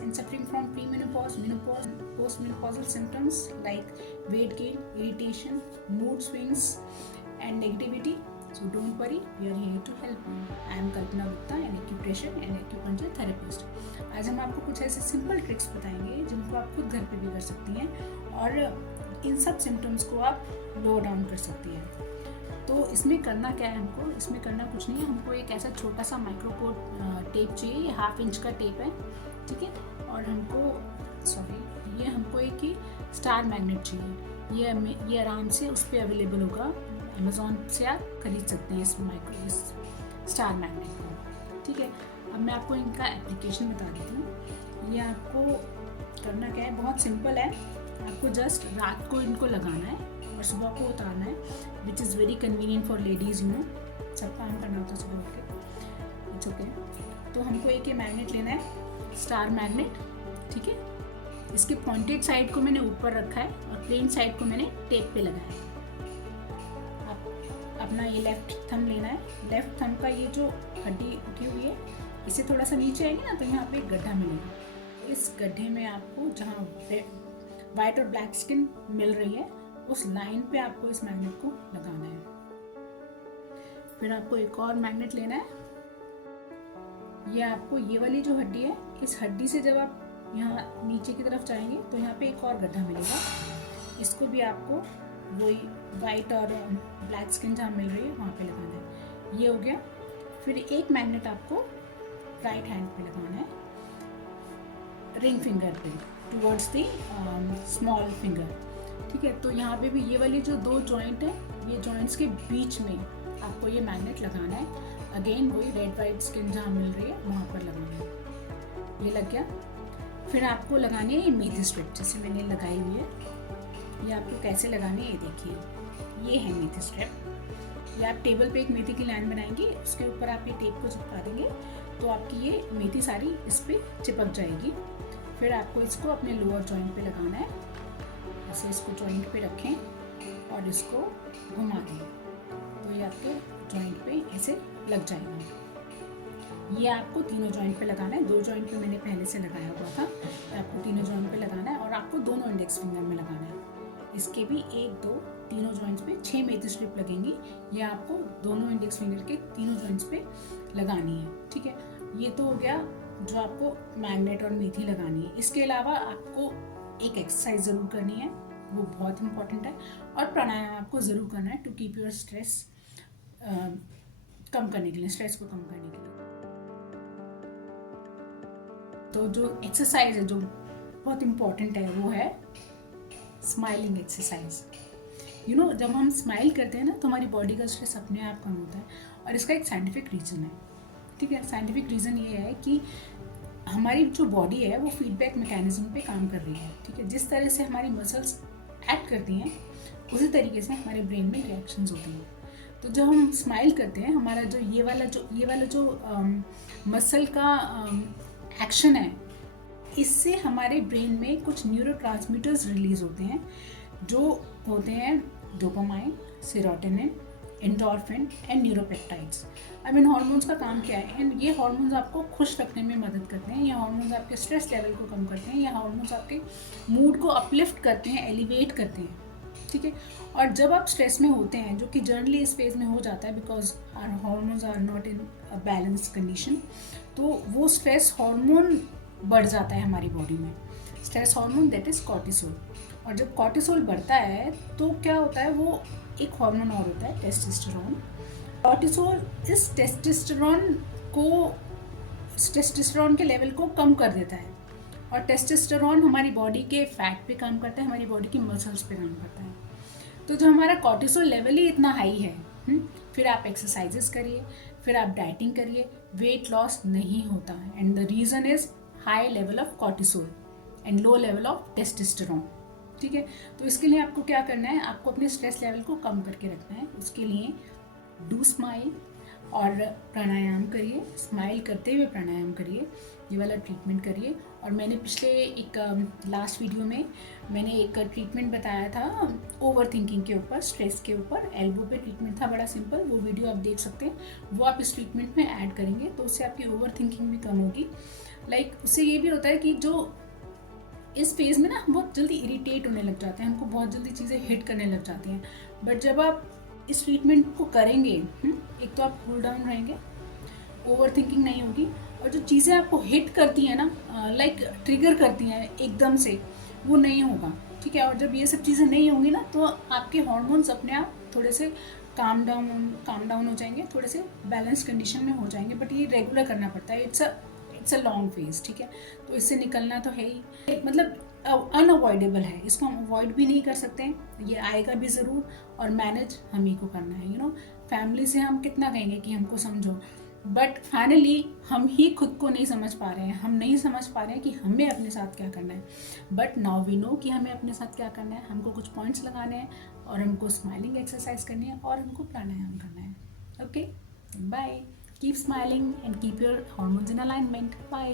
and suffering from premenopause, menopause, postmenopausal symptoms like weight gain, irritation, mood swings, and negativity. So don't worry, we are here to help you. I am Kalpana Gupta, an acupressure and acupuncture therapist. आज हम आपको कुछ ऐसे simple tricks बताएंगे जिनको आप खुद घर पे भी कर सकती हैं और इन सब सिम्टम्स को आप लो डाउन कर सकती हैं। तो इसमें करना क्या है हमको, इसमें करना कुछ नहीं है, हमको एक ऐसा छोटा सा माइक्रोकोड टेप चाहिए, ये 1/2 इंच का टेप है, ठीक है। और ये हमको एक ही स्टार मैग्नेट चाहिए, ये आराम से उस पर अवेलेबल होगा, अमेज़ॉन से आप खरीद सकते हैं इस स्टार मैग्नेट को, ठीक है। अब मैं आपको इनका एप्लीकेशन बता देती हूँ। ये आपको करना क्या है, बहुत सिंपल है। आपको जस्ट रात को इनको लगाना है और सुबह को उतारना है, which is very convenient for ladies, सब काम करना होता है सुबह उठ के, इट्स ओके। तो हमको एक ये मैग्नेट लेना है, स्टार मैग्नेट, ठीक है। इसके पॉइंटेड साइड को मैंने ऊपर रखा है और प्लेन साइड को मैंने टेप पे लगाया है। अपना ये लेफ्ट थंब लेना है, लेफ्ट थंब का ये जो हड्डी उठी हुई है, इससे थोड़ा सा नीचे आएगी ना, तो यहाँ पे एक गड्ढा मिलेगा। इस गड्ढे में आपको जहाँ वाइट और ब्लैक स्किन मिल रही है, उस लाइन पे आपको इस मैग्नेट को लगाना है। फिर आपको एक और मैग्नेट लेना है। ये आपको ये वाली जो हड्डी है, इस हड्डी से जब आप यहाँ नीचे की तरफ जाएंगे तो यहाँ पे एक और गड्ढा मिलेगा, इसको भी आपको वही वाइट और ब्लैक स्किन जहाँ मिल रही है वहाँ पे लगाना है। ये हो गया। फिर एक मैग्नेट आपको राइट हैंड पे लगाना है, रिंग फिंगर पे, टुवर्ड्स द स्मॉल फिंगर, ठीक है। तो यहाँ पे भी ये वाली जो 2 जॉइंट है, ये जॉइंट्स के बीच में आपको ये मैग्नेट लगाना है। अगेन वही रेड वाइट स्किन जहाँ मिल रही है वहाँ पर लगाना है। ये लग गया। फिर आपको लगानी है ये मेथी स्ट्रिप, जैसे मैंने लगाई हुई है। ये आपको कैसे लगानी है ये देखिए, ये है मेथी स्ट्रिप। ये आप टेबल पे एक मेथी की लाइन बनाएंगे, उसके ऊपर आप ये टेप को चिपका देंगे तो आपकी ये मेथी सारी इस पर चिपक जाएगी। फिर आपको इसको अपने लोअर जॉइंट पे लगाना है, ऐसे इसको जॉइंट पे रखें और इसको घुमा दें तो ये आपके जॉइंट पे ऐसे लग जाएगा। ये आपको तीनों जॉइंट पे लगाना है, 2 जॉइंट पे मैंने पहले से लगाया हुआ था, आपको तीनों जॉइंट पे लगाना है और आपको दोनों इंडेक्स फिंगर में लगाना है। इसके भी 1, 2, तीनों जॉइंट्स पे 6 मेथी स्ट्रिप लगेंगी। ये आपको दोनों इंडेक्स फिंगर के तीनों जॉइंट्स पे लगानी है, ठीक है। ये तो हो गया जो आपको मैग्नेट और मेथी लगानी है। इसके अलावा आपको एक एक्सरसाइज ज़रूर करनी है, वो बहुत इंपॉर्टेंट है, और प्राणायाम आपको ज़रूर करना है टू कीप योर स्ट्रेस, कम करने के लिए, स्ट्रेस को कम करने के लिए। तो जो एक्सरसाइज है जो बहुत इंपॉर्टेंट है वो है स्माइलिंग एक्सरसाइज। जब हम स्माइल करते हैं ना तो हमारी बॉडी का स्ट्रेस अपने आप कम होता है, और इसका एक साइंटिफिक रीज़न है, ठीक है। साइंटिफिक रीज़न ये है कि हमारी जो बॉडी है वो फीडबैक मैकेनिज्म पे काम कर रही है, ठीक है। जिस तरह से हमारी मसल्स एक्ट करती हैं उसी तरीके से हमारे ब्रेन में रिएक्शंस होती हैं। तो जब हम स्माइल करते हैं, हमारा जो ये वाला जो मसल का एक्शन है, इससे हमारे ब्रेन में कुछ न्यूरोट्रांसमीटर्स रिलीज होते हैं, जो होते हैं डोपामाइन, सेरोटोनिन, एंडोर्फिन एंड न्यूरोपेप्टाइड्स। अब इन हार्मोन्स का काम क्या है? ये हार्मोन्स आपको खुश रखने में मदद करते हैं, ये हार्मोन्स आपके स्ट्रेस लेवल को कम करते हैं, ये हार्मोन्स आपके मूड को अपलिफ्ट करते हैं, एलिवेट करते हैं, ठीक है। और जब आप स्ट्रेस में होते हैं, जो कि जनरली इस फेज में हो जाता है because our hormones are not in a balance condition, तो वो स्ट्रेस हार्मोन बढ़ जाता है हमारी बॉडी में, stress hormone that is cortisol. और जब कॉर्टिसोल बढ़ता है तो क्या होता है, वो एक हार्मोन और होता है टेस्टोस्टेरोन। कॉर्टिसोल इस टेस्टोस्टेरोन के लेवल को कम कर देता है, और टेस्टोस्टेरोन हमारी बॉडी के फैट पे काम करता है, हमारी बॉडी की मसल्स पे काम करता है। तो जब हमारा कॉर्टिसोल लेवल ही इतना हाई है, फिर आप एक्सरसाइजेस करिए, फिर आप डाइटिंग करिए, वेट लॉस नहीं होता है। And the reason is high level of cortisol and low level of testosterone, ठीक है। तो इसके लिए आपको क्या करना है, आपको अपने स्ट्रेस लेवल को कम करके रखना है। उसके लिए डू स्माइल, और प्राणायाम करिए, स्माइल करते हुए प्राणायाम करिए, ये वाला ट्रीटमेंट करिए। और मैंने पिछले एक लास्ट वीडियो में मैंने एक ट्रीटमेंट बताया था ओवर थिंकिंग के ऊपर, स्ट्रेस के ऊपर, एल्बो पे ट्रीटमेंट था बड़ा सिंपल, वो वीडियो आप देख सकते हैं। वो आप इस ट्रीटमेंट में ऐड करेंगे तो उससे आपकी ओवर थिंकिंग भी कम होगी। उससे ये भी होता है कि जो इस फेज में ना हम बहुत जल्दी इरिटेट होने लग जाते हैं, हमको बहुत जल्दी चीज़ें हिट करने लग जाती हैं। बट जब आप इस ट्रीटमेंट को करेंगे, एक तो आप कूल डाउन रहेंगे, ओवर थिंकिंग नहीं होगी, और जो चीज़ें आपको हिट करती हैं ना, ट्रिगर करती हैं एकदम से, वो नहीं होगा, ठीक है। और जब ये सब चीज़ें नहीं होंगी ना तो आपके हार्मोन्स अपने आप थोड़े से काम डाउन हो जाएंगे, थोड़े से बैलेंस कंडीशन में हो जाएंगे। बट ये रेगुलर करना पड़ता है, इट्स अ लॉन्ग फेज, ठीक है। तो इससे निकलना तो है ही, अनअवॉइडेबल है, इसको हम अवॉइड भी नहीं कर सकते हैं, ये आएगा भी ज़रूर, और मैनेज हम ही को करना है। फैमिली से हम कितना कहेंगे कि हमको समझो, बट फाइनली हम ही खुद को नहीं समझ पा रहे हैं, हम नहीं समझ पा रहे हैं कि हमें अपने साथ क्या करना है। बट नाउ वी नो कि हमें अपने साथ क्या करना है, हमको कुछ पॉइंट्स लगाने हैं, और हमको स्माइलिंग एक्सरसाइज करनी है, और हमको प्राणायाम करना है। Okay, bye, keep smiling and keep your hormones in alignment. Bye.